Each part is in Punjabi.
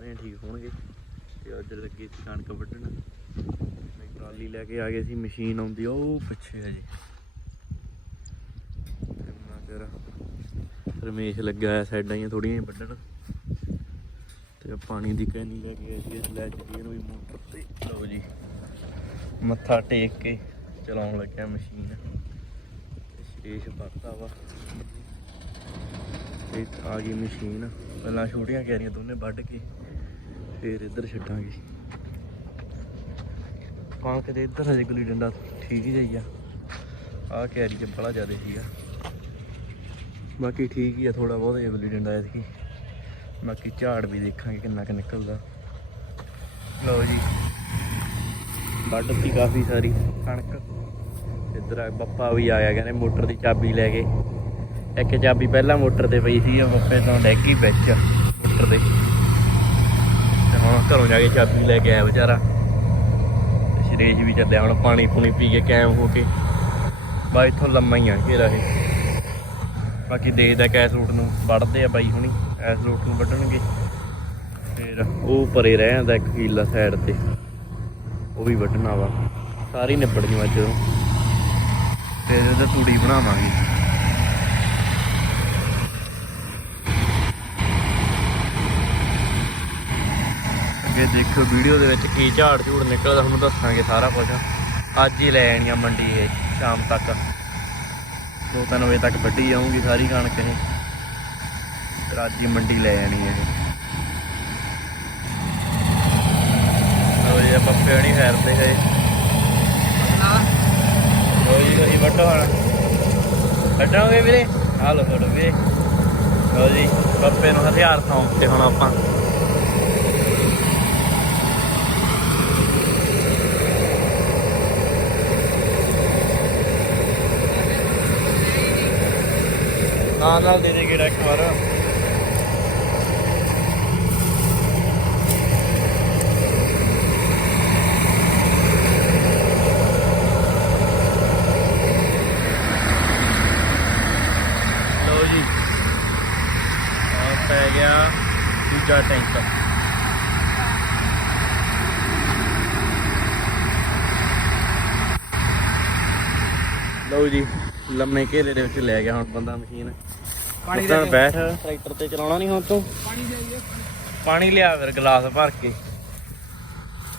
ਉਮੀਦ ਸਾਰੇ ਠੀਕ ਹੋਣਗੇ। ਤੇ ਅੱਜ ਲੱਗੇ ਸੀ ਕਣਕ ਵੱਢਣ। ਟਰਾਲੀ ਲੈ ਕੇ ਆ ਗਏ ਸੀ, ਮਸ਼ੀਨ ਆਉਂਦੀ ਉਹ ਪਿੱਛੇ ਹੈ ਜੀ। ਤੇ ਰਮੇਸ਼ ਲੱਗਿਆ ਹੋਇਆ ਸਾਈਡਾਂ ਹੀ ਥੋੜੀਆਂ ਵੱਢਣ। ਤੇ ਪਾਣੀ ਦੀ ਕੈਨੀ ਲੈ ਕੇ ਆਈ ਇਸ ਲੈ ਚੱਲੀ ਇਹਨੂੰ ਵੀ ਮੋਟਰ ਤੇ। ਲਓ ਜੀ, ਮੱਥਾ ਟੇਕ ਕੇ ਚਲਾਉਣ ਲੱਗਿਆ ਮਸ਼ੀਨ। ਤੇ ਸ਼ੇਸ਼ ਪੱਤਾ ਵਾ। ਤੇ ਆ ਗਈ ਮਸ਼ੀਨ। ਪਹਿਲਾਂ ਛੋਟੀਆਂ ਕੈਰੀਆਂ ਦੋਨੇ ਵੱਢ ਕੇ। ਫਿਰ ਇੱਧਰ ਛੱਡਾਂਗੇ। ਕਣਕ ਦੇ ਇੱਧਰ ਹਜੇ ਗੁੱਲੀ ਡੰਡਾ ਠੀਕ ਹੀ ਜਾਈਆ ਆਹ ਕੈਰੀ ਚ ਬੜਾ ਜ਼ਿਆਦਾ ਸੀਗਾ। ਬਾਕੀ ਠੀਕ ਹੀ ਆ ਥੋੜਾ ਬਹੁਤ ਜਿਹਾ ਗੁੱਲੀ ਡੰਡਾ ਐਤਕੀ। ਬਾਕੀ ਝਾੜ ਵੀ ਦੇਖਾਂਗੇ ਕਿੰਨਾ ਕੁ ਨਿਕਲਦਾ। ਲਓ ਜੀ। ਵੱਢ ਤੀ ਕਾਫੀ ਸਾਰੀ ਕਣਕ। ਇੱਧਰ ਆ ਬੱਪਾ ਵੀ ਆਇਆ, ਕਹਿੰਦੇ ਮੋਟਰ ਦੀ ਚਾਬੀ ਲੈ ਕੇ। ਇੱਕ ਚਾਬੀ ਪਹਿਲਾਂ ਮੋਟਰ ਤੇ ਪਈ ਸੀ, ਉਹ ਬੱਪੇ ਤੋਂ ਡੈਗ ਗਈ ਵਿੱਚ, ਮੋਟਰ ਦੇ ਤੇ। ਘਰੋਂ ਜਾ ਕੇ ਚਾਬੀ ਲੈ ਕੇ ਆਇਆ ਵਿਚਾਰਾ। ਤੇ ਸ਼ਰੇਸ਼ ਵੀ ਚੱਲਿਆ, ਹੁਣ ਪਾਣੀ ਪੂਣੀ ਪੀ ਕੇ ਕੈਮ ਹੋ ਕੇ। ਬਾ ਇੱਥੋਂ ਲੰਮਾ ਹੀ ਆ ਘੇਰਾ ਇਹ। ਬਾਕੀ ਦੇਖਦਾ ਕੈਸ ਰੂਟ ਨੂੰ ਵੱਢਦੇ ਆ ਬਾਈ ਹੁਣੀ ਐਸ ਰੂਟ ਨੂੰ ਵੱਢਣਗੇ। ਫਿਰ ਉਹ ਪਰੇ ਰਹਿ ਜਾਂਦਾ ਇੱਕ ਕੀਲਾ ਸਾਈਡ ਤੇ। ਉਹ ਵੀ ਵੱਢਣਾ ਵਾ। ਸਾਰੀ ਨਿਬੜ ਜੂ ਅੱਜ ਫਿਰ ਇਹਦਾ ਤੂੜੀ ਬਣਾਵਾਂਗੇ। ਅੱਗੇ ਦੇਖੋ ਵੀਡੀਓ ਦੇ ਵਿੱਚ ਕੀ ਝਾੜ ਝੂੜ ਨਿਕਲਦਾ, ਤੁਹਾਨੂੰ ਦੱਸਾਂਗੇ ਸਾਰਾ ਕੁਝ। ਅੱਜ ਹੀ ਲੈ ਆਣੀ ਆ ਮੰਡੀ ਇਹ, ਸ਼ਾਮ ਤੱਕ। ਦੋ ਤਿੰਨ ਵਜੇ ਤੱਕ ਵੱਢੀ ਜਾਊਂਗੀ ਸਾਰੀ ਕਣਕ ਇਹ। ਫਿਰ ਹੀ ਮੰਡੀ ਲੈ ਆਣੀ ਇਹ। ਲੋ ਜੀ, ਆਪਾਂ ਪੇਣੀ ਫੇਰਦੇ ਗਏ। ਲੋ ਜੀ, ਤੁਸੀਂ ਵੱਢੋ ਹੁਣ। ਵੱਢੋਗੇ ਵੀਰੇ? ਆ ਲੋ ਫੜੋ ਵੀਰੇ। ਲੋ ਜੀ ਬੱਪੇ ਨੂੰ ਹਥਿਆਰ ਸੌਂਪਤੇ ਹੁਣ ਆਪਾਂ। ਨਾਲ ਨਾਲ ਦੇ ਦੇ ਕਿਹੜਾ ਇੱਕ ਵਾਰ ਲਓ ਜੀ ਆ ਪੈ ਗਿਆ ਦੂਜਾ ਟੈਂਕ ਲਓ ਜੀ ਲੰਮੇ ਘੇਰੇ ਦੇ ਵਿੱਚ ਲੈ ਗਿਆ ਹੁਣ ਬੰਦਾ ਮਸ਼ੀਨ। ਪਾਣੀ ਕੇ- ਬੈਠ। ਟਰੈਕਟਰ ਤੇ ਚਲਾਉਣਾ ਨਹੀਂ ਹੁਣ ਤੂੰ। ਪਾਣੀ ਜਾਈਏ ਪਾਣੀ ਲਿਆ ਫਿਰ ਗਲਾਸ ਭਰ ਕੇ।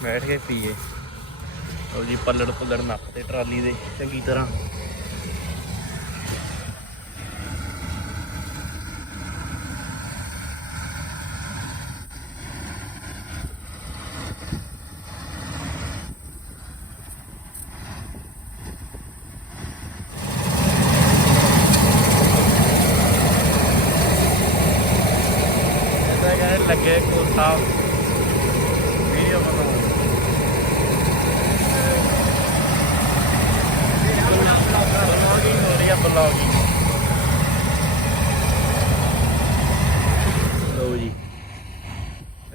ਬੈਠ ਕੇ ਪੀਏ। ਲਓ ਜੀ ਪੱਲੜ ਪੁੱਲੜ ਨੱਪ ਤੇ ਟਰਾਲੀ ਦੇ ਚੰਗੀ ਤਰ੍ਹਾਂ ਇਹਦਾ ਕਹਿੰਦੇ ਲੱਗੇ ਕੋਸਾ ਵੀਡੀਓ ਬਲੌਗਿੰਗ ਹੋ ਰਹੀ ਆ ਬਲੌਗਿੰਗ ਲਓ ਜੀ।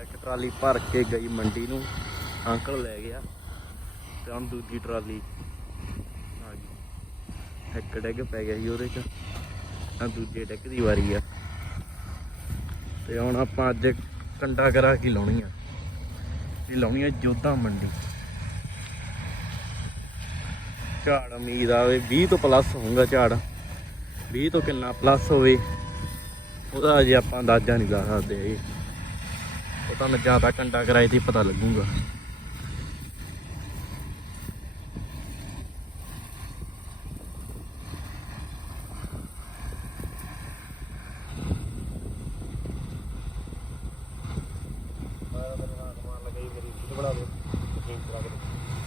ਇੱਕ ਟਰਾਲੀ ਭਰ ਕੇ ਗਈ ਮੰਡੀ ਨੂੰ। ਅੰਕਲ ਲੈ ਗਿਆ ਤੇ ਹੁਣ ਦੂਜੀ ਟਰਾਲੀ ਆ ਗਈ। ਇੱਕ ਡੈਗ ਪੈ ਗਿਆ ਸੀ ਉਹਦੇ ਚ ਆ ਦੂਜੇ ਡੈਗ ਦੀ ਵਾਰੀ ਆ। ਤੇ ਹੁਣ ਆਪਾਂ ਅੱਜ ਕੰਡਾ ਕਰਾ ਕੇ ਲਾਉਣੀ ਆ। ਇਹ ਲਾਉਣੀ ਆ ਜੋਧਾ ਮੰਡੀ। ਝਾੜ ਉਮੀਦ ਆਵੇ 20 ਤੋਂ ਪਲੱਸ ਹੋਊਗਾ ਝਾੜ। 20 ਤੋਂ ਕਿੰਨਾ ਪਲੱਸ ਹੋਵੇ, ਉਹਦਾ ਅਜੇ ਆਪਾਂ ਅੰਦਾਜ਼ਾ ਨਹੀਂ ਲਾ ਸਕਦੇ। ਇਹ ਉਹ ਤੁਹਾਨੂੰ ਜ਼ਿਆਦਾ ਕੰਡਾ ਕਰਾਏ ਤੇ ਪਤਾ ਲੱਗੂਗਾ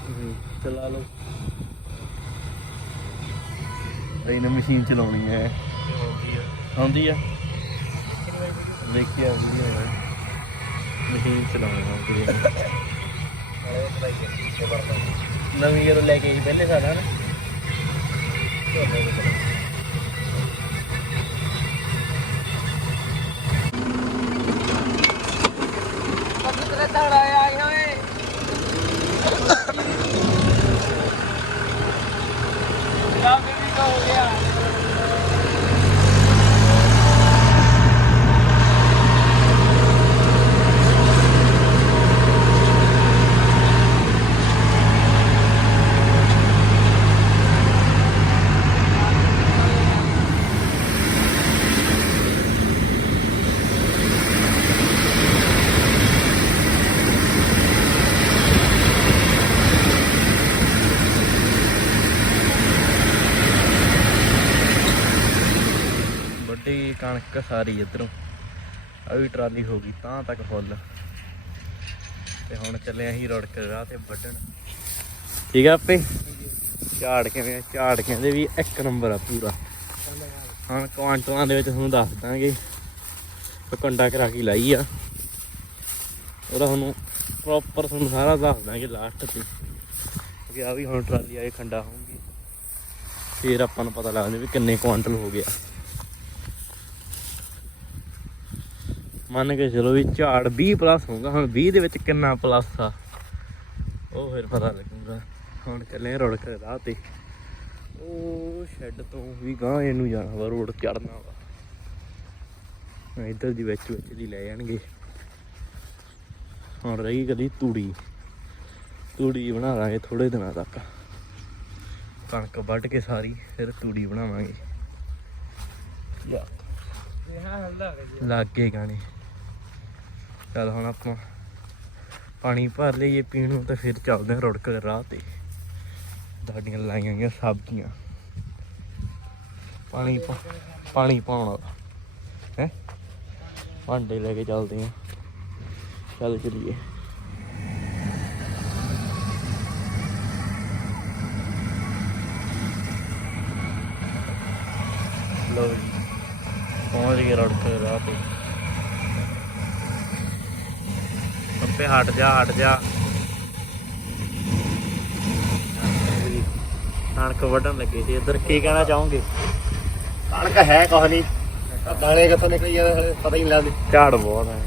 ਹੂੰ, ਚਲਾ ਲਓ ਇਹਨੇ ਮਸ਼ੀਨ ਚਲਾਉਣੀ ਹੈ। ਆਉਂਦੀ ਆ। ਦੇਖੀ ਆਉਂਦੀ ਹੈ ਮਸ਼ੀਨ ਚਲਾਉਣੀ ਆਉਂਦੀ ਹੈ ਨਵੀਂ ਜਦੋਂ ਲੈ ਕੇ ਆਈ ਪਹਿਲੇ ਸਾਲ ਹਨ? ਸਾਰੀ ਇੱਧਰੋਂ। ਆ ਵੀ ਟਰਾਲੀ ਹੋ ਗਈ, ਤਾਂ ਤੱਕ ਫੁੱਲ। ਤੇ ਹੁਣ ਚੱਲੇ ਅਸੀਂ ਰੌਣਕ ਰਾਹ ਤੇ ਵੱਢਣ। ਠੀਕ ਆ ਆਪੇ? ਝਾੜ ਕਿਵੇਂ ਆ? ਝਾੜ ਕਹਿੰਦੇ ਵੀ ਇੱਕ ਨੰਬਰ ਆ ਪੂਰਾ। ਹੁਣ ਕੁਆਂਟਲਾਂ ਦੇ ਵਿੱਚ ਤੁਹਾਨੂੰ ਦੱਸ ਦਾਂਗੇ। ਕੰਡਾ ਕਰਾ ਕੇ ਲਾਈ ਆ। ਉਹਦਾ ਤੁਹਾਨੂੰ ਪ੍ਰੋਪਰ ਤੁਹਾਨੂੰ ਸਾਰਾ ਦੱਸ ਦਾਂਗੇ ਲਾਸਟ ਤੇ ਕਿ ਆ ਵੀ ਹੁਣ ਟਰਾਲੀ ਆਏ ਖੰਡਾ ਹੋਊਗੀ ਫਿਰ ਆਪਾਂ ਨੂੰ ਪਤਾ ਲੱਗਦਾ ਵੀ ਕਿੰਨੇ ਕੁਆਂਟਲ ਹੋ ਗਿਆ ਮੰਨ ਕੇ ਚਲੋ ਵੀ ਝਾੜ 20 ਪਲੱਸ ਹੋਊਗਾ ਹੁਣ 20 ਦੇ ਵਿੱਚ ਕਿੰਨਾ ਪਲੱਸ ਆ? ਉਹ ਫਿਰ ਪਤਾ ਲੱਗੂਗਾ। ਹੁਣ ਚੱਲੇ ਰੁੜਕ ਰਾਹ ਤੇ। ਉਹ ਸ਼ੈੱਡ ਤੋਂ ਵੀ ਗਾਂ ਇਹਨੂੰ ਜਾਣਾ ਵਾ ਰੋਡ ਚੜਨਾ ਵਾ। ਇੱਧਰ ਦੀ ਵਿੱਚ ਵਿੱਚ ਦੀ ਲੈ ਜਾਣਗੇ। ਹੁਣ ਰਹੀ ਕਦੀ ਤੂੜੀ। ਤੂੜੀ ਬਣਾ ਲਾਂਗੇ ਥੋੜੇ ਦਿਨਾਂ ਤੱਕ। ਕਣਕ ਵੱਢ ਕੇ ਸਾਰੀ ਫਿਰ ਤੂੜੀ ਬਣਾਵਾਂਗੇ। ਯਾ ਇਹ ਲੱਗ ਗਏ ਗਾਣੇ। ਚੱਲ ਹੁਣ ਆਪਾਂ ਪਾਣੀ ਭਰ ਲਈਏ ਪੀਣ ਨੂੰ ਤੇ ਫਿਰ ਚੱਲਦੇ ਹਾਂ ਰੁੜਕ ਰਾਹ ਤੇ। ਤੁਹਾਡੀਆਂ ਲਾਈਆਂ ਗਈਆਂ, ਸਬਜ਼ੀਆਂ। ਪਾਣੀ ਪਾ- ਪਾਣੀ ਪਾਉਣ ਵਾਲਾ। ਹੈ? ਭਾਂਡੇ ਲੈ ਕੇ ਚੱਲਦੇ ਹਾਂ। ਚੱਲ ਚਲੀਏ। ਲੋ ਪਹੁੰਚ ਗਏ ਰੁੜਕ ਰਾਹ ਤੇ। ਅੱਪੇ ਹਟ ਜਾ ਹਟ ਜਾ। ਕਣਕ ਵੱਢਣ ਲੱਗੇ ਸੀ। ਇੱਧਰ ਕੀ ਕਹਿਣਾ ਚਾਹੋਗੇ? ਕਣਕ ਹੈ ਕੁਛ ਨਹੀਂ ਦਾਣੇ ਕਿੱਥੋਂ ਨਿਕਲੀ ਜਾਂਦੇ ਹਲੇ ਪਤਾ ਹੀ ਨਹੀਂ ਲੱਗਦੀ। ਝਾੜ ਬਹੁਤ ਹੈ।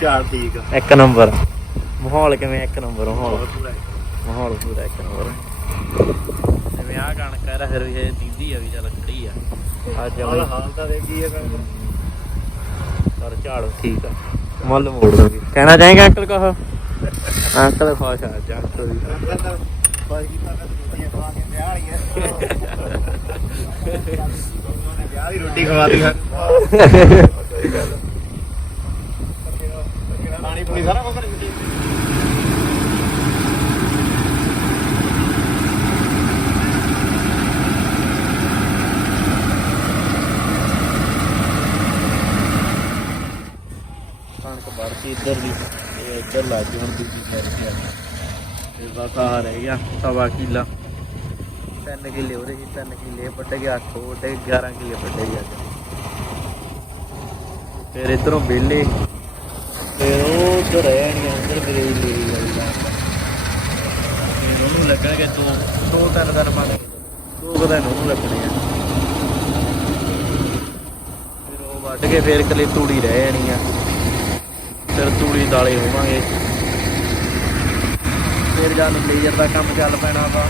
ਚਾਰ ਠੀਕ ਆ। ਇੱਕ ਨੰਬਰ। ਮਾਹੌਲ ਕਿਵੇਂ ਇੱਕ ਨੰਬਰ ਮਾਹੌਲ? ਮਾਹੌਲ ਪੂਰਾ ਇੱਕ ਨੰਬਰ। ਜਿਵੇਂ ਆ ਕਣਕ ਹੈ ਫਿਰ ਵੀ ਇਹ ਦੀਦੀ ਆ ਵੀ ਚੱਲ ਖੜੀ ਆ। ਅੱਜ ਹਾਲ ਹਾਲ ਤਾਂ ਦੇਖੀ ਹੈ ਕਣਕ। ਪਰ ਝਾੜ ਠੀਕ ਆ। ਮੁੱਲ ਮੋੜ ਦੋਗੇ ਕਹਿਣਾ ਚਾहेंगे ਅੰਕਲ ਕਹ? ਅੰਕਲ ਖੁਸ਼ ਆ ਜਾ ਅੰਕਲ ਦੀ। ਰੋਟੀ ਖਵਾਤੀ ਹੈ ਪਾਣੀ ਪੂਰੀ ਸਾਰਾ ਕੁਝ ਕਰੀ ਕਣਕ ਵੜ ਕੇ ਇੱਧਰ ਦੀ ਇਹ ਇੱਧਰ ਲੱਗ ਗਈ ਹੁਣ ਦੂਜੀ ਸਾਈਡ ਤੇ ਆ ਗਈ। ਇਹ ਬਸ ਆ ਰਹਿ ਗਿਆ ਸਵਾ ਕਿੱਲਾ। ਤਿੰਨ ਕਿੱਲੇ ਉਹਦੇ ਸੀ ਤਿੰਨ ਕਿੱਲੇ ਵੱਢ ਗਿਆ 8 ਵੱਢੇ 11 ਕਿੱਲੇ ਵੱਢੇ ਗਿਆ ਫਿਰ ਇਧਰੋਂ ਵਿਹਲੇ। ਫਿਰ ਉਹ ਉਧਰ ਰਹਿਣੀਆਂ ਉਧਰ ਮੇਰੀ ਵਾਲੀ ਦਾ ਫਿਰ ਉਹਨੂੰ ਲੱਗਣਗੇ ਦੋ ਦੋ ਤਿੰਨ ਦਿਨ ਬਾਅਦ ਦੋ ਕੁ ਦਿਨ ਉਹਨੂੰ ਲੱਗਣੇ ਆ। ਫਿਰ ਉਹ ਵੱਢ ਕੇ ਫਿਰ ਇਕੱਲੀ ਤੂੜੀ ਰਹਿ ਜਾਣੀ ਆ। ਫਿਰ ਤੂੜੀ ਦਾਲੇ ਹੋਵਾਂਗੇ। ਫਿਰ ਜਦ ਲੇਜ਼ਰ ਦਾ ਕੰਮ ਚੱਲ ਪੈਣਾ ਵਾ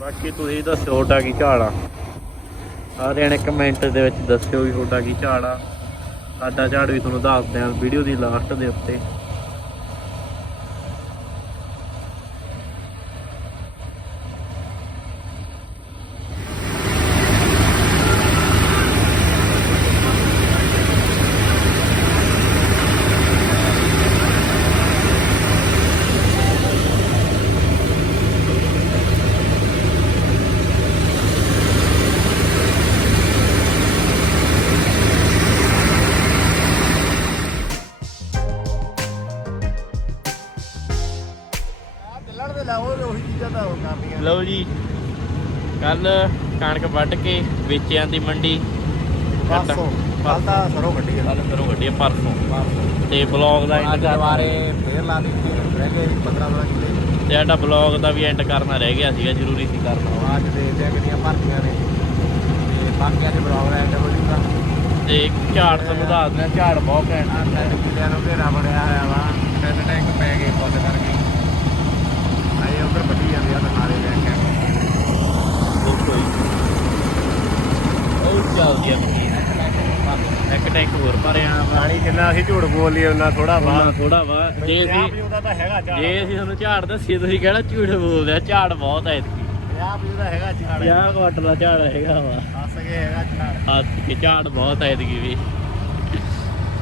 ਬਾਕੀ ਤੁਸੀਂ ਦੱਸਿਓ ਤੁਹਾਡਾ ਕੀ ਝਾੜ ਆ? ਸਾਰਿਆਂ ਨੇ ਕਮੈਂਟ ਦੇ ਵਿੱਚ ਦੱਸਿਓ ਵੀ ਤੁਹਾਡਾ ਕੀ ਝਾੜ ਆ। ਸਾਡਾ ਝਾੜ ਵੀ ਤੁਹਾਨੂੰ ਦੱਸਦੇ ਆਂ ਵੀਡੀਓ ਦੀ ਲਾਸਟ ਦੇ ਉੱਤੇ। ਕੱਲ ਕਣਕ ਵੱਢ ਕੇ ਵੇਚਿਆਂ ਦੀ ਮੰਡੀ। ਪਰਸੋਂ। ਕੱਲ ਤਾਂ ਸਰੋਂ ਕੱਲ ਪਰਸੋਂ। ਬਲੌਗ ਦਾ ਐਂਡ ਦੁਬਾਰੇ ਫੇਰ ਲਾ ਦਿੱਤੀ ਰਹਿ ਗਏ 15 16 ਕਿੱਲੇ। ਤੇ ਸਾਡਾ ਬਲੌਗ ਦਾ ਵੀ ਐਂਡ ਕਰਨਾ ਰਹਿ ਗਿਆ ਸੀਗਾ ਜ਼ਰੂਰੀ ਸੀ ਕਰਨਾ। ਅੱਜ ਦੇਖਦੇ ਆ ਕਿੰਨੀਆਂ ਭਰਤੀਆਂ ਨੇ। ਤੇ ਬਾਕੀਆਂ ਦੇ ਬਲੌਗ ਐਂਡ ਹੋ ਜੂਗਾ। ਤੇ ਝਾੜ ਤੁਹਾਨੂੰ ਦੱਸ ਝਾੜ ਬਹੁਤ ਘੈਂਟ ਤਿੰਨ ਕਿੱਲਿਆਂ ਨੂੰ ਘੇਰਾ ਬਣਿਆ ਹੋਇਆ ਵਾ। ਤਿੰਨ ਟੈਂਕ ਪੈ ਗਏ ਫੁੱਲ ਕਰਕੇ। ਆਏ ਉਧਰ ਵੱਡੀ ਜਾਂਦੇ ਆ ਲੈ ਕੇ ਉਹ ਚੱਲਦੀ ਆ ਮਸ਼ੀਨ ਇੱਕ ਟੈਂਕ ਹੋਰ ਭਰਿਆ ਵਾ। ਪਾਣੀ ਜਿੰਨਾ ਅਸੀਂ ਝੂਠ ਬੋਲ ਲਈਏ ਉਹਨਾਂ ਥੋੜਾ ਵਾ। ਥੋੜਾ ਵਾ। ਜੇ ਅਸੀਂ ਉਹਦਾ ਤਾਂ ਹੈਗਾ ਝਾੜ। ਜੇ ਅਸੀਂ ਤੁਹਾਨੂੰ ਝਾੜ ਦੱਸੀਏ ਤੁਸੀਂ ਕਹਿਣਾ ਝੂਠ ਬੋਲਦੇ ਆ? ਝਾੜ ਬਹੁਤ ਹੈ ਇਤਕੀ 50 50 ਦਾ ਹੈਗਾ ਝਾੜ। 50 ਕੁਆਟਰ ਦਾ ਝਾੜ ਹੈਗਾ ਵਾ। ਹੱਸ ਕੇ ਹੈਗਾ ਝਾੜ। ਹੱਥ ਕੇ ਝਾੜ ਬਹੁਤ ਹੈ ਐਤਕੀ ਵੀ।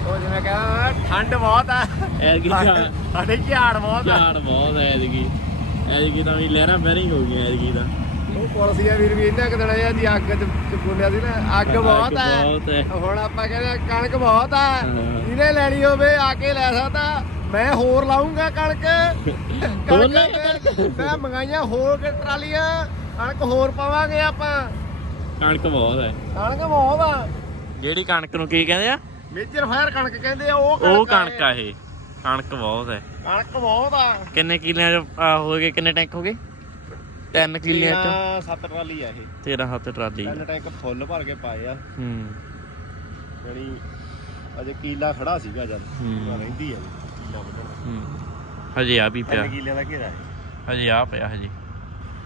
ਉਹ ਜਿਵੇਂ ਕਹਿੰਦਾ ਠੰਡ ਬਹੁਤ ਆ। ਐਤਕੀ ਝਾੜ ਸਾਡੇ ਝਾੜ ਬਹੁਤ ਆ। ਝਾੜ ਬਹੁਤ ਹੈ ਐਤਕੀ। ਐਤਕੀ ਤਾਂ ਵੀ ਲਹਿਰਾਂ ਬੈਰਿੰਗ ਹੋ ਗਈਆਂ ਐਤਕੀ ਤਾਂ। ਉਹ ਪੁਲਸੀਆ ਵੀਰ ਵੀ ਇਹਨਾਂ ਕਿਦਣਾ ਜਾਂ ਦੀ ਅੱਗ ਚ ਬੋਲਿਆ ਸੀ ਨਾ ਅੱਗ ਬਹੁਤ ਹੈ। ਹੁਣ ਆਪਾਂ ਕਹਿੰਦੇ ਕਣਕ ਬਹੁਤ ਆ ਹਾਂ। ਜਿਹਨੇ ਲੈਣੀ ਹੋਵੇ ਆ ਕੇ ਲੈ ਸਕਦਾ। ਮੈਂ ਹੋਰ ਲਾਉਂਗਾ ਕਣਕ। ਕਣਕ ਮੈਂ ਮੰਗਾਈਆਂ ਹੋਰ ਕਿ ਟਰਾਲੀਆਂ। ਕਣਕ ਹੋਰ ਪਾਵਾਂਗੇ ਆਪਾਂ। ਕਣਕ ਬਹੁਤ ਹੈ। ਕਣਕ ਬਹੁਤ ਆ। ਜਿਹੜੀ ਕਣਕ ਨੂੰ ਕੀ ਕਹਿੰਦੇ ਆ? ਮੇਜਰ ਫਾਇਰ ਕਣਕ ਕਹਿੰਦੇ ਆ ਉਹ ਉਹ ਆ ਕਣਕ ਆ ਇਹ। ਕਣਕ ਬਹੁਤ ਹੈ। ਕਣਕ ਬਹੁਤ ਆ। ਕਿੰਨੇ ਕਿੱਲਿਆਂ ਚ ਆ, ਹੋ ਗਏ ਕਿੰਨੇ ਟੈਂਕ ਹੋ ਗਏ 3 ਕਿੱਲਿਆਂ ਚ। ਸੱਤ ਟਰਾਲੀ ਆ ਇਹ। 13 ਹੱਥ ਟਰਾਲੀ। ਤਿੰਨ ਟੈਂਕ ਫੁੱਲ ਭਰ ਕੇ ਪਾਏ ਆ। ਹੂੰ। ਯਾਨੀ ਅਜੇ ਕੀਲਾ ਖੜਾ ਸੀਗਾ ਜਦ। ਹੂੰ। ਉਹ ਰਹਿੰਦੀ ਆ ਜੀ, ਕੀਲਾ ਵੱਢਣਾ। ਹੂੰ। ਹਜੇ ਆ ਵੀ ਪਿਆ। ਤਿੰਨ ਕੀਲੇ ਦਾ ਘੇਰਾ ਹੈ ਹਜੇ ਆ ਪਿਆ ਹਜੇ।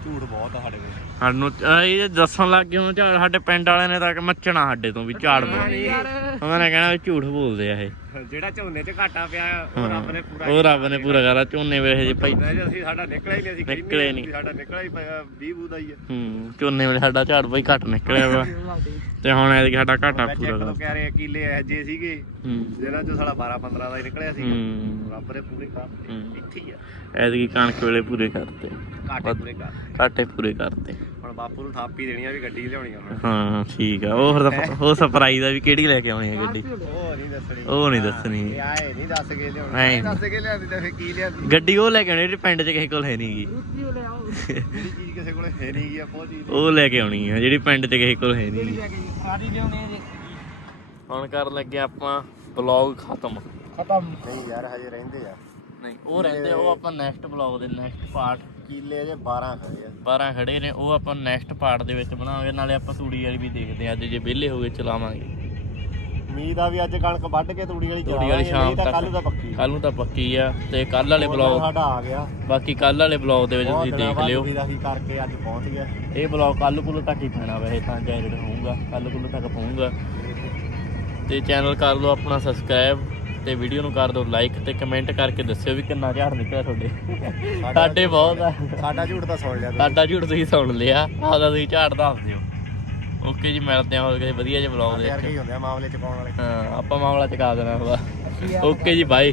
ਝੂਠ ਬਹੁਤ ਆ ਸਾਡੇ ਕੋਲ। ਸਾਨੂੰ ਅਹ ਇਹ ਦੱਸਣ ਲੱਗ ਗਏ ਹੁਣ ਝਾੜ ਸਾਡੇ ਪਿੰਡ ਵਾਲਿਆਂ ਨੇ ਤਾਂ ਕਿ ਮੱਚਣਾ ਸਾਡੇ ਤੋਂ ਵੀ ਝਾੜ ਬਹੁਤ। ਉਹਨਾਂ ਨੇ ਕਹਿਣਾ ਵੀ ਝੂਠ ਬੋਲਦੇ ਆ ਇਹ। ਜਿਹੜਾ ਝੋਨੇ 'ਚ ਘਾਟਾ ਪਿਆ ਉਹ ਹਾਂ। ਰੱਬ ਨੇ ਪੂਰਾ ਉਹ ਰੱਬ ਨੇ ਪੂਰਾ ਕਰਾ ਝੋਨੇ ਵੇਲੇ ਹਜੇ ਭਾਈ। ਨਹੀਂ ਅਸੀਂ ਸਾਡਾ ਨਿਕਲਿਆ ਹੀ ਨਹੀਂ ਅਸੀਂ ਹੀ ਨਹੀਂ। ਸਾਡਾ ਨਿਕਲਿਆ ਹੀ ਪਿਆ 20 ਬੂਦ ਆਈ ਹੈ ਹੂੰ ਝੋਨੇ ਵੇਲੇ ਸਾਡਾ ਝਾੜ ਭਾਈ ਘੱਟ ਨਿਕਲਿਆ ਵਾ। ਤੇ ਹੁਣ ਐਤਕੀ ਸਾਡਾ ਘਾਟਾ ਪੂਰਾ ਕਰ ਕਹਿ ਰਹੇ ਕੀਲੇ ਇਹ ਜੇ ਸੀਗੇ ਹੂੰ। ਜਿਹਨਾਂ 'ਚੋਂ ਸਾਡਾ 12 15 ਦਾ ਹੀ ਨਿਕਲਿਆ ਹੂੰ। ਰੱਬ ਨੇ ਪੂਰੇ ਕਰਤੇ ਹੂੰ। ਇੱਥੇ ਹੀ ਆ। ਐਤਕੀ ਕਣਕ ਵੇਲੇ ਪੂਰੇ ਕਰਤੇ। ਘਾਟੇ ਪੂਰੇ ਕਰ ਘਾਟੇ ਪੂਰੇ ਕਰਤੇ। ਬਾਪੂ ਨੂੰ ਥਾਪੀ ਦੇਣੀ ਆ ਵੀ ਗੱਡੀ ਲਿਆਉਣੀ ਆ ਹੁਣ। ਹਾਂ ਠੀਕ ਆ। ਉਹ ਫਿਰ ਤਾਂ- ਉਹ ਸਰਪ੍ਰਾਈਜ਼ ਆ ਵੀ ਕਿਹੜੀ ਲੈ ਕੇ ਆਉਣੀ ਆ ਗੱਡੀ? ਉਹ ਨਹੀਂ ਦੱਸਣੀ। ਉਹ ਨਹੀਂ ਦੱਸਣੀ। ਆਏ ਨਹੀਂ ਦੱਸ ਕੇ ਲਿਆਉਣੀ। ਦੱਸ ਕੇ ਲਿਆਂਦੀ ਤਾਂ ਫੇਰ ਕੀ ਲਿਆਂਦੀ? ਗੱਡੀ ਉਹ ਲੈ ਕੇ ਆਉਣੀ ਜਿਹੜੀ ਪਿੰਡ 'ਚ ਕਿਸੇ ਕੋਲ ਹੈ ਨਹੀਂਗੀ। ਜਿਹੜੀ ਚੀਜ਼ ਕਿਸੇ ਕੋਲ ਹੈ ਨਹੀਂ ਗਈ ਆਪੋ ਚੀਜ਼ ਉਹ ਲੈ ਕੇ ਆਉਣੀ ਆ ਜਿਹੜੀ ਪਿੰਡ 'ਚ ਕਿਸੇ ਕੋਲ ਹੈ ਨਹੀਂਗੀ। ਸਾਰੀ ਲਿਆਉਣੀ ਜੀ। ਹੁਣ ਕਰਨ ਲੱਗੇ ਆਪਾਂ ਬਲੌਗ ਖਤਮ ਖਤਮ। ਨਹੀਂ ਯਾਰ ਹਜੇ ਰਹਿੰਦੇ ਆ। ਨਹੀਂ ਉਹ ਰਹਿੰਦੇ ਉਹ ਆਪਾਂ ਨੈਕਸਟ ਬਲੌਗ ਦੇ ਨੈਕਸਟ ਪਾਰਟ ਕੀਲੇ ਅਜੇ 12 ਖੜੇ ਆ। 12 ਖੜੇ ਨੇ ਉਹ ਆਪਾਂ ਨੈਕਸਟ ਪਾਰਟ ਦੇ ਵਿੱਚ ਬਣਾਵਾਂਗੇ ਨਾਲੇ ਆਪਾਂ ਤੂੜੀ ਵਾਲੀ ਵੀ ਦੇਖਦੇ ਹਾਂ ਅੱਜ ਜੇ ਵਿਹਲੇ ਹੋ ਗਏ ਚਲਾਵਾਂਗੇ। ਉਮੀਦ ਆ ਵੀ ਅੱਜ ਕਣਕ ਵੱਢ ਕੇ ਤੂੜੀ ਵਾਲੀ ਤੂੜੀ ਵਾਲੀ ਸ਼ਾਮ ਤਾਂ ਤੱਕ। ਕੱਲ ਦਾ ਪੱਕੀ। ਕੱਲ ਨੂੰ ਤਾਂ ਪੱਕੀ ਆ ਤੇ ਕੱਲ ਵਾਲੇ ਉਹ ਬਲੌਗ ਸਾਡਾ ਆ ਗਿਆ। ਬਾਕੀ ਕੱਲ ਵਾਲੇ ਬਲੌਗ ਦੇ ਵਿੱਚ ਬਹੁਤ ਤੁਸੀਂ ਦਿਨਾਂ ਦੇਖ ਬਾਅਦ ਲਿਓ। ਤੂੜੀ ਦਾ ਕੀ ਕਰਕੇ ਅੱਜ ਪਹੁੰਚ ਗਿਆ। ਇਹ ਬਲੌਗ ਕੱਲ ਕੁੱਲ ਤੱਕ ਹੀ ਪੈਣਾ ਵੈਸੇ ਤਾਂ ਜੈਰਡ ਹੋਊਗਾ ਕੱਲ ਕੁੱਲ ਤੱਕ ਪਊਗਾ ਤੇ ਚੈਨਲ ਕਰ ਲਓ ਆਪਣਾ ਸਬਸਕ੍ਰਾਈਬ ਤੇ ਵੀਡੀਓ ਨੂੰ ਕਰ ਦਿਓ ਲਾਈਕ ਤੇ ਕਮੈਂਟ ਕਰਕੇ ਦੱਸਿਓ ਵੀ ਕਿੰਨਾ ਝਾੜ ਨਿਕਲਿਆ ਤੁਹਾਡੇ। ਸਾਡੇ ਬਹੁਤ ਆ। ਸਾਡਾ ਝੂਠ ਤਾਂ ਸੁਣ ਲਿਆ ਸਾਡਾ ਝੂਠ ਤੁਸੀਂ ਸੁਣ ਲਿਆ। ਆਪਦਾ ਤੁਸੀਂ ਝਾੜ ਦੱਸ ਦਿਓ। ਓਕੇ ਜੀ ਮਿਲਦੇ ਹਾਂ ਹੋਰ ਕਿਸੇ ਵਧੀਆ ਜਿਹੇ ਸਾਡੇ ਦੇ ਵਿੱਚ ਹੀ ਹੁੰਦੇ ਆ ਮਾਮਲੇ ਚ ਪਾਉਣ ਵਾਲੇ। ਹਾਂ ਆਪਾਂ ਮਾਮਲਾ ਚਕਾ ਦੇਣਾ ਵਾ ਓਕੇ ਜੀ ਬਾਏ